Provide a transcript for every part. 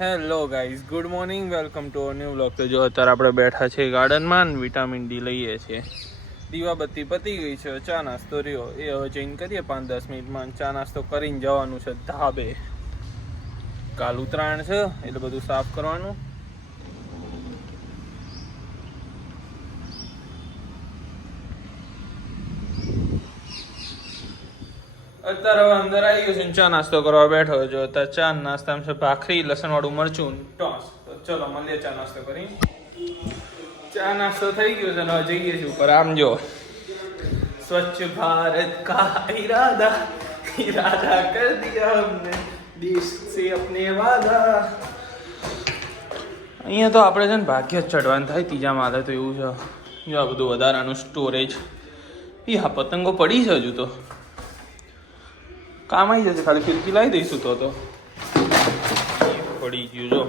Hello guys, good morning, welcome to a new vlog. તો જો અત્યારે આપણે બેઠા છીએ ગાર્ડનમાં ને વિટામિન ડી લઈએ છીએ. દીવાબત્તી પતી ગઈ છે, ચા નાસ્તો રહ્યો એ હવે જઈને કરીએ 5-10 મિનિટમાં. ચા નાસ્તો કરીને જવાનું છે ધાબે. કાલ ઉત્તરાયણ છે એટલે બધું સાફ કરવાનું. અત્યારે હવે અંદર આવી ગયો છે, ચા નાસ્તો કરવા બેઠો જો. અત્યારે ચા નાસ્તામાં છે ભાખરી, લસણ વાળું મરચું, ટોસ. તો ચલો મળીએ ચા નાસ્તો કરી. ચા નાસ્તો થઈ ગયો છે ને હવે જઈએ છીએ ઉપર. આમ જો, સ્વચ્છ ભારત કા ઇરાદા કર દિયા हमने देश से अपने वादा. અહીંયા તો આપણે છે ને ભાગ્ય જ ચડવાનું થાય ત્રીજા માળે, તો એવું છે. જો આ બધું વધારાનું સ્ટોરેજ. એ હા પતંગો પડી છે હજુ તો, કામ આવી જશે. ખાલી ખિડકી લાવી દઈશું તો પડી ગયું. જો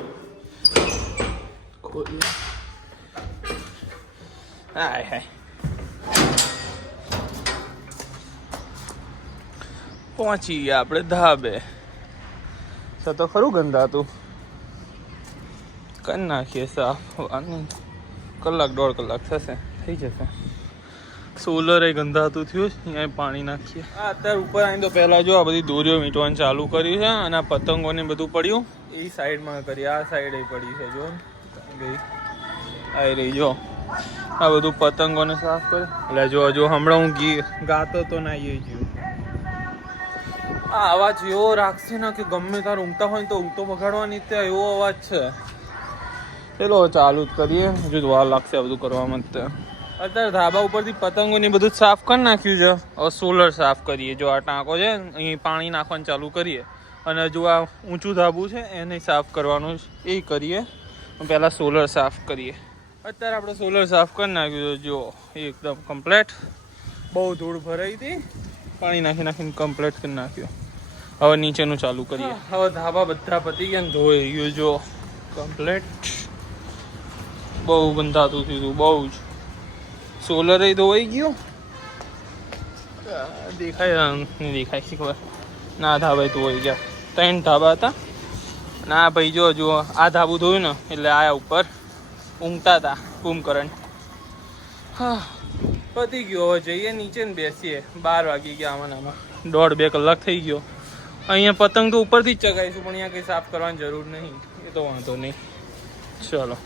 હાય હાય, પહોંચી ગયા આપણે ધાબે. તો ખરું ગંધાતું કરી નાખીએ સાફ. કલાક 1.5 કલાક થશે, થઈ જશે. સોલર એ ગંધાતું થયું છે, અહીંયા પાણી નાખીએ. અત્યારે ઉપર આવીને તો પહેલાં જો આ બધી દોરીઓ મીટવાનું ચાલુ કર્યું છે અને આ પતંગોને બધું પડ્યું એ સાઈડમાં કરી. આ સાઈડ પડી છે જો, ગઈ આવી રહી. જો આ બધું પતંગોને સાફ કરે. એટલે જો હમણાં હું ગાતો તો ના એ ગયું. આ અવાજ એવો રાખશે ને કે ગમે તાર ઊંઘતા હોય તો ઊંઘતો બગાડવાની ત્યાં એવો અવાજ છે. ચલો ચાલુ જ કરીએ, હજુ વાર લાગશે આ બધું કરવામાં. અત્યારે ધાબા ઉપરથી પતંગોને બધું સાફ કરી નાખ્યું છે. હવે સોલર સાફ કરીએ. જો આ ટાંકો છે અહીં પાણી નાખવાનું ચાલુ કરીએ. અને જો આ ઊંચું ધાબું છે એને સાફ કરવાનું એ કરીએ. પહેલાં સોલર સાફ કરીએ. અત્યારે આપણે સોલર સાફ કરી નાખ્યું છે. જો એકદમ કમ્પ્લેટ. બહુ ધૂળ ભરાઈ હતી, પાણી નાખીને કમ્પ્લેટ કરી નાખ્યું. હવે નીચેનું ચાલુ કરીએ. હવે ધાબા બધા પતી ગયા ને ધોઈ ગયું. જો કમ્પ્લેટ. બહુ ગંધાતું થયું, બહુ જ. સોલર એ ધોવાઈ ગયું. દેખાય નહીં દેખાય શી ખબર. ના ધાબા ધોવાઈ ગયા. 3 ધાબા હતા. ના ભાઈ જો આ ધાબું ધોયું ને એટલે આયા ઉપર ઊંઘતા હતા કુંભકરણ. હા પતી ગયો. હવે જઈએ નીચે ને બેસીએ. 12 વાગી ગયા આમાં. 1.5-2 કલાક થઈ ગયો. અહીંયા પતંગ તો ઉપરથી જ ચગાવીશું, પણ અહીંયા કંઈ સાફ કરવાની જરૂર નહીં. એ તો વાંધો નહીં. ચલો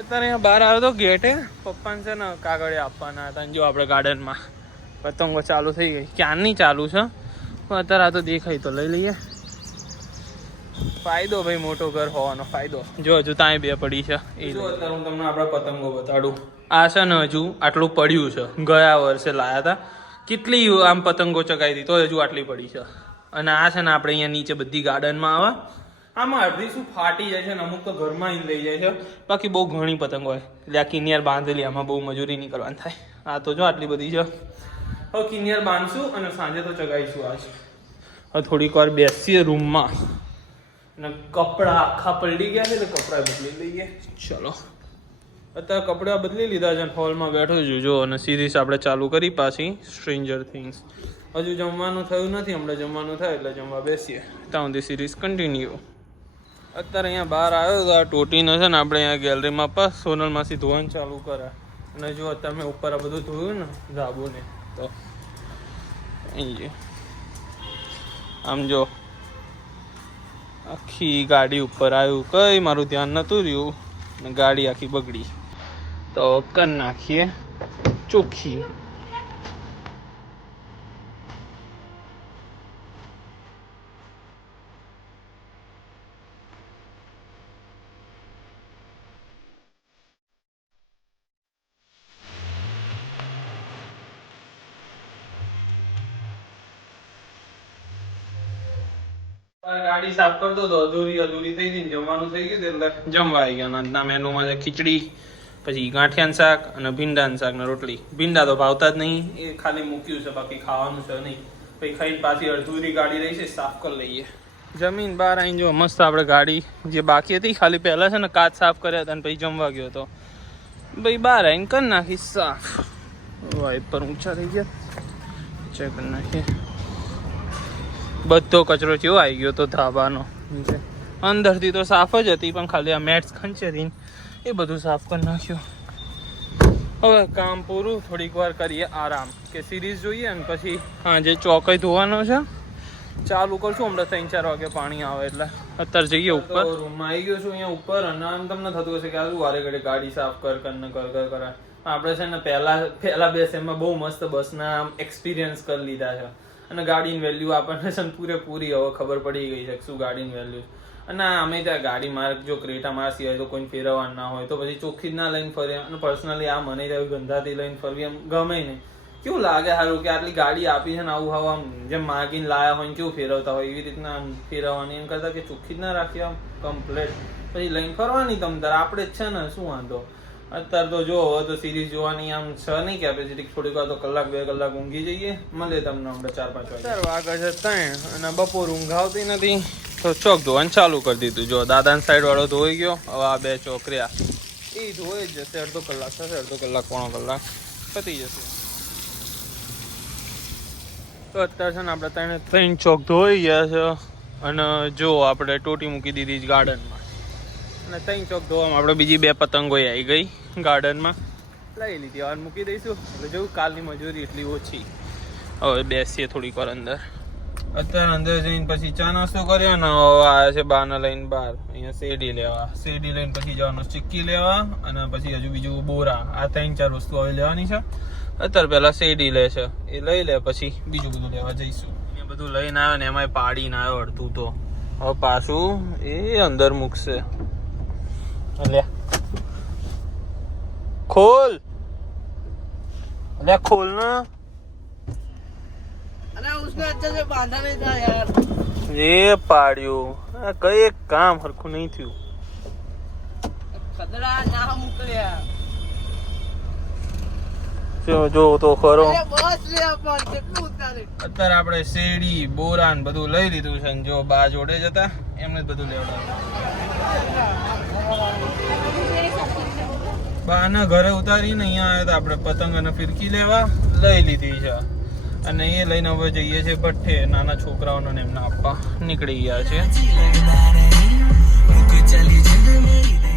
અત્યારે અહીંયા બહાર આવ્યો તો ગેટે. પપ્પાને છે ને કાગળિયા આપવાના હતા. જો આપણે ગાર્ડનમાં પતંગો ચાલુ થઈ ગઈ. ક્યારની ચાલુ છે પણ અત્યારે આ તો દેખાય તો લઈ લઈએ. ફાયદો ભાઈ, મોટો ઘર હોવાનો ફાયદો. જો હજુ ત્યાં 2 પડી છે. એ જો અત્યારે હું તમને આપણા પતંગો બતાડું. આ છે ને હજુ આટલું પડ્યું છે. ગયા વર્ષે લાયા હતા. કેટલી આમ પતંગો ચગાવી હતી તો હજુ આટલી પડી છે. અને આ છે ને આપણે અહીંયા નીચે બધી ગાર્ડનમાં આવે. આમાં અડધી શું ફાટી જાય છે ને અમુક તો ઘરમાં લઈ જાય છે. બાકી બહુ ઘણી પતંગ હોય એટલે આ કિનિયર બાંધેલી. આમાં બહુ મજૂરી નહીં કરવાની થાય. આ તો જો આટલી બધી છે. હવે કિનિયર બાંધશું અને સાંજે તો ચગાવીશું. આજ હવે થોડીક વાર બેસીએ રૂમમાં. અને કપડાં આખા પલળી ગયા છે એટલે કપડાં બદલી લઈએ. ચલો અત્યારે કપડાં બદલી લીધા છે. હોલમાં બેઠો છું જો. અને સિરીઝ આપણે ચાલુ કરી પાછી, સ્ટ્રેન્જર થિંગ્સ. હજુ જમવાનું થયું નથી. હમણાં જમવાનું થાય એટલે જમવા બેસીએ. ત્યાં સુધી સિરીઝ કન્ટિન્યુ. અત્યારે અહીંયા બહાર આવ્યો તો આ ટોટીને છે ને આપણે અહીંયા ગેલેરીમાં પણ સોનલ માસી ધોવાનું ચાલુ કરે. અને જો તમે ઉપર આ બધું ધોયું ને ધાબુને તો અહીં આમ જો આખી ગાડી ઉપર આવ્યું. કંઈ મારું ધ્યાન નહોતું રહ્યું ને ગાડી આખી બગડી. તો કરી નાખીએ ચોખ્ખી. ગાડી સાફ કરતો તો અધૂરી થઈ હતી. જમવાનું થઈ ગયું એટલે જમવા આવી ગયા. આજના મેનુમાં છે ખીચડી, પછી ગાંઠિયાનું શાક અને ભીંડાનું શાક ને રોટલી. ભીંડા તો ભાવતા જ નહીં, એ ખાલી મૂક્યું છે, બાકી ખાવાનું છે નહીં. પછી ખાઈને પાછી અડધૂરી ગાડી રહી છે, સાફ કરી લઈએ. જમીન બહાર આવીને જો મસ્ત આપણે ગાડી જે બાકી હતી ખાલી પહેલાં છે ને કાચ સાફ કર્યા હતા અને પછી જમવા ગયો હતો. ભાઈ બહાર આવીને કરી નાખી સાફ. વાઇપર ઊંચા થઈ ગયા, ચેક કરી નાખીએ. બધો કચરો કેવો આવી ગયો તો ધાબાનો નીચે. અંદરથી તો સાફ જ હતી, પણ ખાલી આ મેટ્સ ખંચેરીને એ બધું સાફ કરી નાખ્યું. હવે કામ પૂરું, થોડીક વાર કરીએ આરામ, કે સિરીઝ જોઈએ અને પછી સાંજે ચોકઈ ધોવાનો છે, ચાલુ કરશું. હમણાં 3-4 વાગે પાણી આવે એટલે અત્યારે જઈએ ઉપર. રૂમમાં આવી ગયો છું અહીંયા ઉપર, અને આમ તમને થતું હશે કે આ વારે ઘડે ગાડી સાફ કર કરે. આપણે છે ને પહેલા બે સેમમાં બહુ મસ્ત બસના એક્સપિરિયન્સ કરી લીધા છે, અને ગાડીની વેલ્યુ આપણને છે ને પૂરેપૂરી હવે ખબર પડી ગઈ છે શું ગાડીની વેલ્યુ. અને અમે ત્યાં ગાડી માર્ગ જો ક્રેટા માર સિવાય તો કોઈ ફેરવવાનું ના હોય તો પછી ચોખ્ખી જ ના લઈને ફરે. અને પર્સનલી આ મને ત્યાં ગંધાથી લઈને ફરવી એમ ગમે નહીં. કેવું લાગે સારું કે આટલી ગાડી આપી છે ને આવું આમ જેમ માગીને લાયા હોય ને કેવું ફેરવતા હોય એવી રીતના આમ ફેરવવાની, એમ કરતા કે ચોખ્ખી જ ના રાખી આમ કમ્પ્લેટ પછી લઈને ફરવાની. તમતાર આપણે જ છે ને શું વાંધો. અત્યારે તો જો હવે તો સિરીઝ જોવાની આમ છે નહીં કેપેસિટી, થોડીક વાર તો 1-2 કલાક ઊંઘી જઈએ. મળે તમને હમણાં 4-5 વાગે છે 3 અને બપોર ઊંઘ આવતી નથી તો ચોક ધોવાનું ચાલુ કરી દીધું. જો દાદાની સાઈડ વાળો ધોઈ ગયો, હવે આ 2 ચોકર્યા એ ધોઈ જ જશે. અડધો કલાક થશે, અડધો કલાક પોણો કલાક પતી જશે. તો અત્યારે છે ને આપણે 3 ચોક ધોઈ ગયા છે, અને જો આપણે ટોટી મૂકી દીધી ગાર્ડનમાં, અને 3 ચોક ધોવામાં આપણે બીજી 2 પતંગો આવી ગઈ ગાર્ડનમાં, લઈ લીધી. હવે મૂકી દઈશું એટલે જોયું કાલની મજૂરી એટલી ઓછી. હવે બેસીએ થોડીક વાર અંદર. અત્યારે અંદર જઈને પછી ચા નાસ્તો કર્યો ને હવે આવ્યા છે બાને લઈને બહાર અહીંયા શેરડી લેવા. શેરડી લઈને પછી જવાનું ચીક્કી લેવા, અને પછી હજુ બીજું બોરા. આ 3-4 વસ્તુ હવે લેવાની છે. અત્યારે પહેલા શેરડી લે છે, એ લઈ લે પછી બીજું બધું લેવા જઈશું. એ બધું લઈને આવ્યો ને એમાંય પાડીને આવ્યો અડધું. તો હવે પાછું એ અંદર મૂકશે. લે ખોલ, લે ખોલ ના. એ પાડ્યું કઈ કામ હરખું નહીં થયું. જો તો ખરો. અત્યારે આપણે શેરડી બોરા ને બધું લઈ લીધું છે. જો બા જોડે જતા એમને જ બધું લેવડાવ્યું. બાના ઘરે ઉતારીને અહીંયા આવ્યા હતા આપણે પતંગ અને ફિરકી લેવા, લઈ લીધી છે. અને એ લઈને હવે જઈએ છીએ ભઠ્ઠે, નાના છોકરાઓને એમને આપવા નીકળી ગયા છે.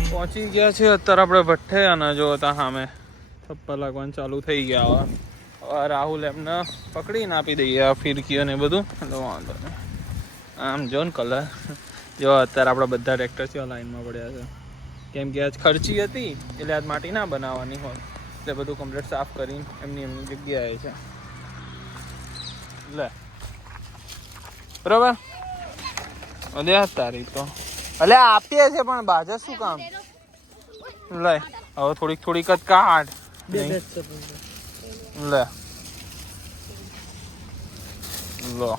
પહોંચી ગયા છે અત્યારે આપણે ભઠ્ઠે, અને જો ત્યાં સામે થપ્પા લાગવાનું ચાલુ થઈ ગયા. હવે રાહુલ એમને પકડીને આપી દઈએ આ ફિરકી અને બધું. વાંધો નહીં. આમ જો ને કલર જો અત્યારે આપણા બધા ટ્રેક્ટર છે લાઈનમાં પડ્યા છે, કેમ કે આજ ખર્ચી હતી એટલે આજ માટી ના બનાવવાની હોય એટલે બધું કમ્પ્લીટ સાફ કરીને એમની જગ્યાએ છે. લે બરોબર. અલે તારી તો અલે આપીએ છે પણ બાજા શું કામ. લે હવે થોડીક જ કાઢ. લે લો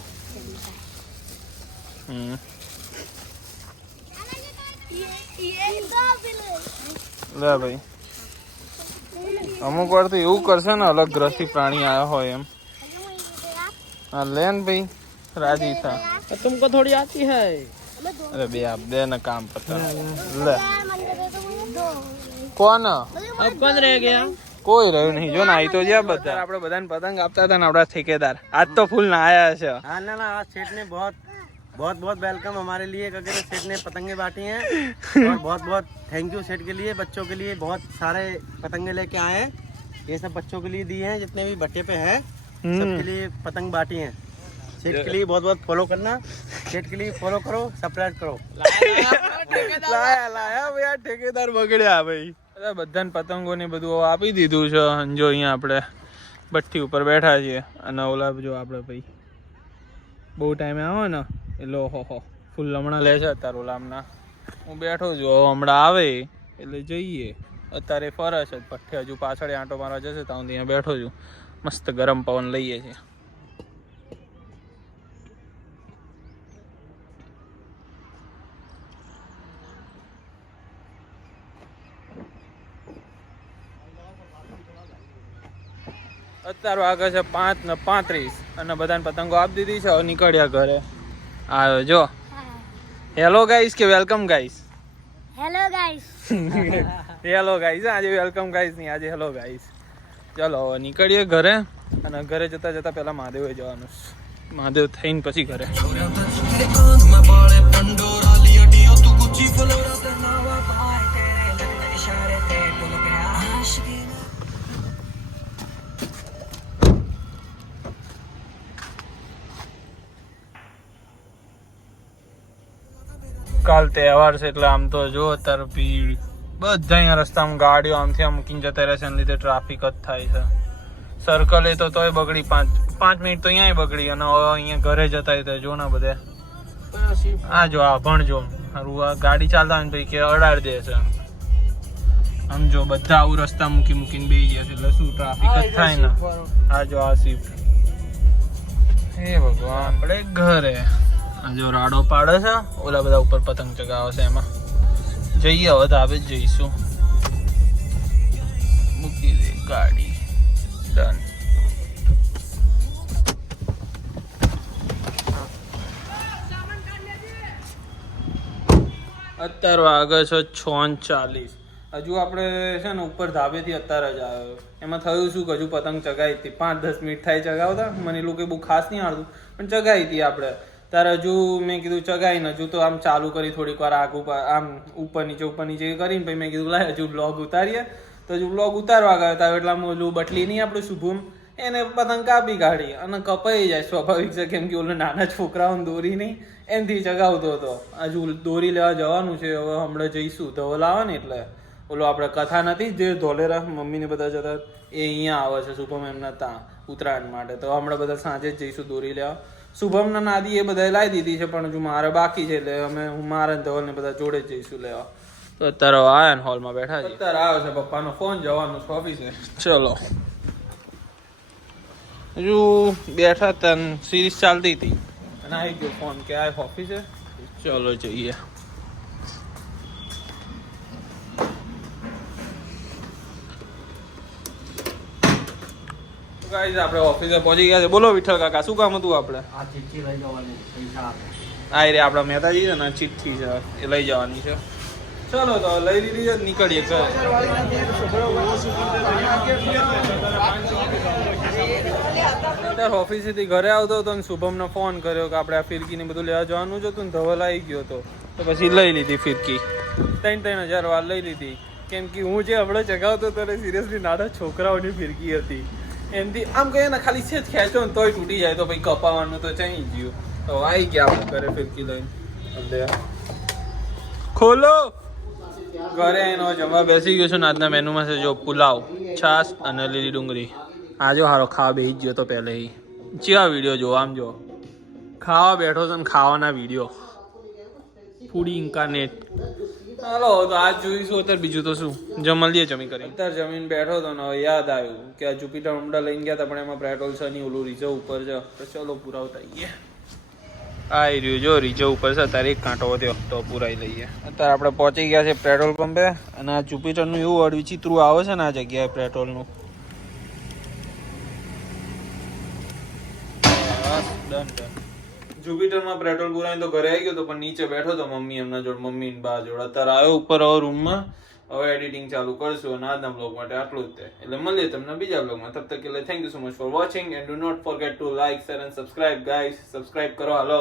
લે ભાઈ. અમુક વાર તો એવું કરશે ને અલગ ગ્રહથી પ્રાણી આવ્યા હોય એમ. हाँ लेन भाई राजी था. तुमको थोड़ी आती है. अरे भैया आप देना काम पता. ले कौन अब कौन रह गया. કોઈ રહ્યું નહીં. જો ના તો જ્યાં બધા આપણે બધાને પતંગ આપતા હતા ને આપણા ઠેકેદાર આજ તો ફૂલ ના આયા છે. हाँ ना ना आज सेठ ने बहुत वेलकम हमारे लिए करके सेठ ने पतंगे बांटी हैं और बहुत थैंक यू सेठ के लिए. बच्चों के लिए बहुत सारे पतंगे लेके आए हैं. ये सब बच्चों के लिए दिए हैं जितने भी भट्टे पे हैं, सबके लिए पतंग बांटी हैं. सेठ के लिए बहुत फॉलो करना. सेठ के लिए फॉलो करो, सब्सक्राइब करो. લાયા ભાઈ ઠેકેદાર બગડ્યા ભાઈ. બધાને પતંગો ને બધું આપી દીધું છે. જો અહીંયા આપણે ભઠ્ઠી ઉપર બેઠા છીએ, અને ઓલા જો આપણે ભાઈ બહુ ટાઈમે આવો ને એટલે હો ફૂલ હમણાં લે છે અત્યારે ઓલામના. હું બેઠો છું, હમણાં આવે એટલે જઈએ. અત્યારે ફરે છે ભઠ્ઠે, હજુ પાછળ આંટો મારવા જશે તો હું ત્યાં બેઠો છું. મસ્ત ગરમ પવન લઈએ છીએ. અત્યારે વાગે છે 5:35 અને બધાને પતંગો આપી દીધી છે. હવે નીકળ્યા ઘરે. આવ્યો જો હેલો ગાઈસ કે welcome guys. Hello guys. Hello guys. આજે વેલકમ ગાઈસ નહીં, આજે હેલો ગાઈસ. ચાલો હવે નીકળીએ ઘરે. અને ઘરે જતા પહેલા મહાદેવે જવાનું. મહાદેવ થઈને પછી ઘરે. કાલ તહેવાર છે એટલે આમ તો જો અત્યારે ભીડ બધા અહીંયા રસ્તામાં ગાડીઓ આમથી આમ મૂકીને જતા રહેશે એના લીધે ટ્રાફિક જ થાય છે. સર્કલ એ તો તોય બગડી 5 મિનિટ તો અહીંયા બગડી અને હવે અહીંયા ઘરે જતા હોય જો ને બધે આ જો આ ભણજો સારું આ ગાડી ચાલતા હોય ને પછી કે અડાડ દે છે. આમ જો બધા આવું રસ્તા મૂકીને બેસી ગયા છે એટલે શું ટ્રાફિક જ થાય ને. આ જો આ શિફ્ટ હે ભગવાન આપણે ઘરે આ જો રાડો પાડે છે ઓલા બધા ઉપર પતંગ ચગાવે છે એમાં જઈએ હવે ધાબે જ જઈશું. મૂકી દે ગાડી ડન. અત્યારે વાગે છે 6:40. હજુ આપણે છે ને ઉપર ધાબેથી અત્યારે જ આવ્યો. એમાં થયું શું કે હજુ પતંગ ચગાવી હતી 5-10 મિનિટ થાય ચગાવતા. મને એ લોકો બહુ ખાસ નહીં આવડતું પણ ચગાવી હતી આપણે. ત્યારે હજુ મેં કીધું ચગાવીને હજુ તો આમ ચાલુ કરી થોડીક વાર આગળ આમ ઉપર નીચે કરીને પછી મેં કીધું લાય હજુ બ્લોગ ઉતારીએ. તો હજુ બ્લોગ ઉતારવા ગયો હતા એટલામાં ઓલું બટલી નહીં આપણું શુભમ એને પતંગ કાપી કાઢી અને કપાઈ જાય સ્વાભાવિક છે કેમ કે ઓલું નાના છોકરાઓને દોરી નહીં એમથી ચગાવતો હતો. હજુ દોરી લેવા જવાનું છે હવે હમણાં જઈશું ધવલ આવે ને એટલે ઓલો આપણે કથા નથી જે ધોલેરા મમ્મીને બધા જતા એ અહીંયા આવે છે શુભમ એમના ત્યાં ઉત્તરાયણ માટે. તો હમણાં બધા સાંજે જ જઈશું દોરી લેવા. શુભમના નાદી એ બધા લાવી દીધી છે પણ હજુ મારે બાકી છે એટલે અમે હું મારા ધવલને બધા જોડે જ જઈશું લેવા. તો અત્યારે આવ્યા ને હોલમાં બેઠા છે. અત્યારે આવે છે પપ્પાનો ફોન જવાનું છે ઓફિસે. ચલો હજુ બેઠા હતા સિરીઝ ચાલતી હતી અને આવી ગયો ફોન કે આ ઓફિસે. ચલો જઈએ. ગાઈસ આપણે ઓફિસે પહોંચી ગયા છે. બોલો વિઠ્ઠલ કાકા શું કામ હતું આપણે? આ ચિઠ્ઠી લઈ જવાની પૈસા આ રે આપણા મહેતાજી છે ને ચિઠ્ઠી છે એ લઈ જવાની છે. ચલો તો લઈ લીધી છે નીકળીએ ઘરે. ઓફિસેથી ઘરે આવતો હતો ને શુભમને ફોન કર્યો કે આપણે આ ફિરકીને બધું લેવા જવાનું જ હતું ને ધવલ આવી ગયો હતો તો પછી લઈ લીધી ફિરકી. 3,000 વાર લઈ લીધી કેમ કે હું જે હમણાં ચગાવતો હતો ને સિરિયસલી નાના છોકરાઓની ફિરકી હતી. એમથી આમ કહીએ ને ખાલી છે ખેંચો ને તોય તૂટી જાય તો પછી કપાવાનું તો ચાઈ ગયું. તો આવી ગયા આપણે ઘરે ફિરકી લઈને. ખોલો. ઘરે એનો જમવા બેસી ગયો છું ને આજના મેનુમાં છે જો પુલાવ છાશ અને લીલી ડુંગળી. આ જો હારો ખાવા બેસી ગયો તો પહેલે જેવા વિડીયો જો આમ જો ખાવા બેઠો છે ને ખાવાના વિડીયો ફૂડી ઇન્કાનેટ. ચાલો તો આજ જોઈશું અત્યારે બીજું તો શું જમલીએ જમી કરી. અત્યારે જમીન બેઠો હતો ને હવે યાદ આવ્યું કે આ જુપિટર હોન્ડા લઈને ગયા હતા પણ એમાં પેટ્રોલ છે નહીં ઓલું રિઝર્વ ઉપર છે તો ચલો પુરાવતા આવીએ. આ રહ્યું જો રિઝર્વ ઉપર છે અત્યારે એક કાંટો વધ્યો તો પુરાઈ લઈએ. અત્યારે આપણે પહોંચી ગયા છે પેટ્રોલ પંપે અને આ જુપિટરનું એવું વિચિત્રું આવે છે ને આ જગ્યાએ પેટ્રોલનું. ડન. જુપિટરમાં પેટ્રોલ પુરાઈને તો ઘરે આવી ગયો તો પણ નીચે બેઠો તો મમ્મી એમના જોડે મમ્મી ને બા જોડે. અત્યારે આવ્યો ઉપર હવે રૂમમાં હવે એડિટિંગ ચાલુ કરશું અને આજના બ્લોગ માટે આટલું જ છે એટલે મળીએ તમને બીજા બ્લોગમાં. તબ તક કે લીએ thank you so much for watching and do not forget to like share and subscribe guys. Subscribe કરો હાલો.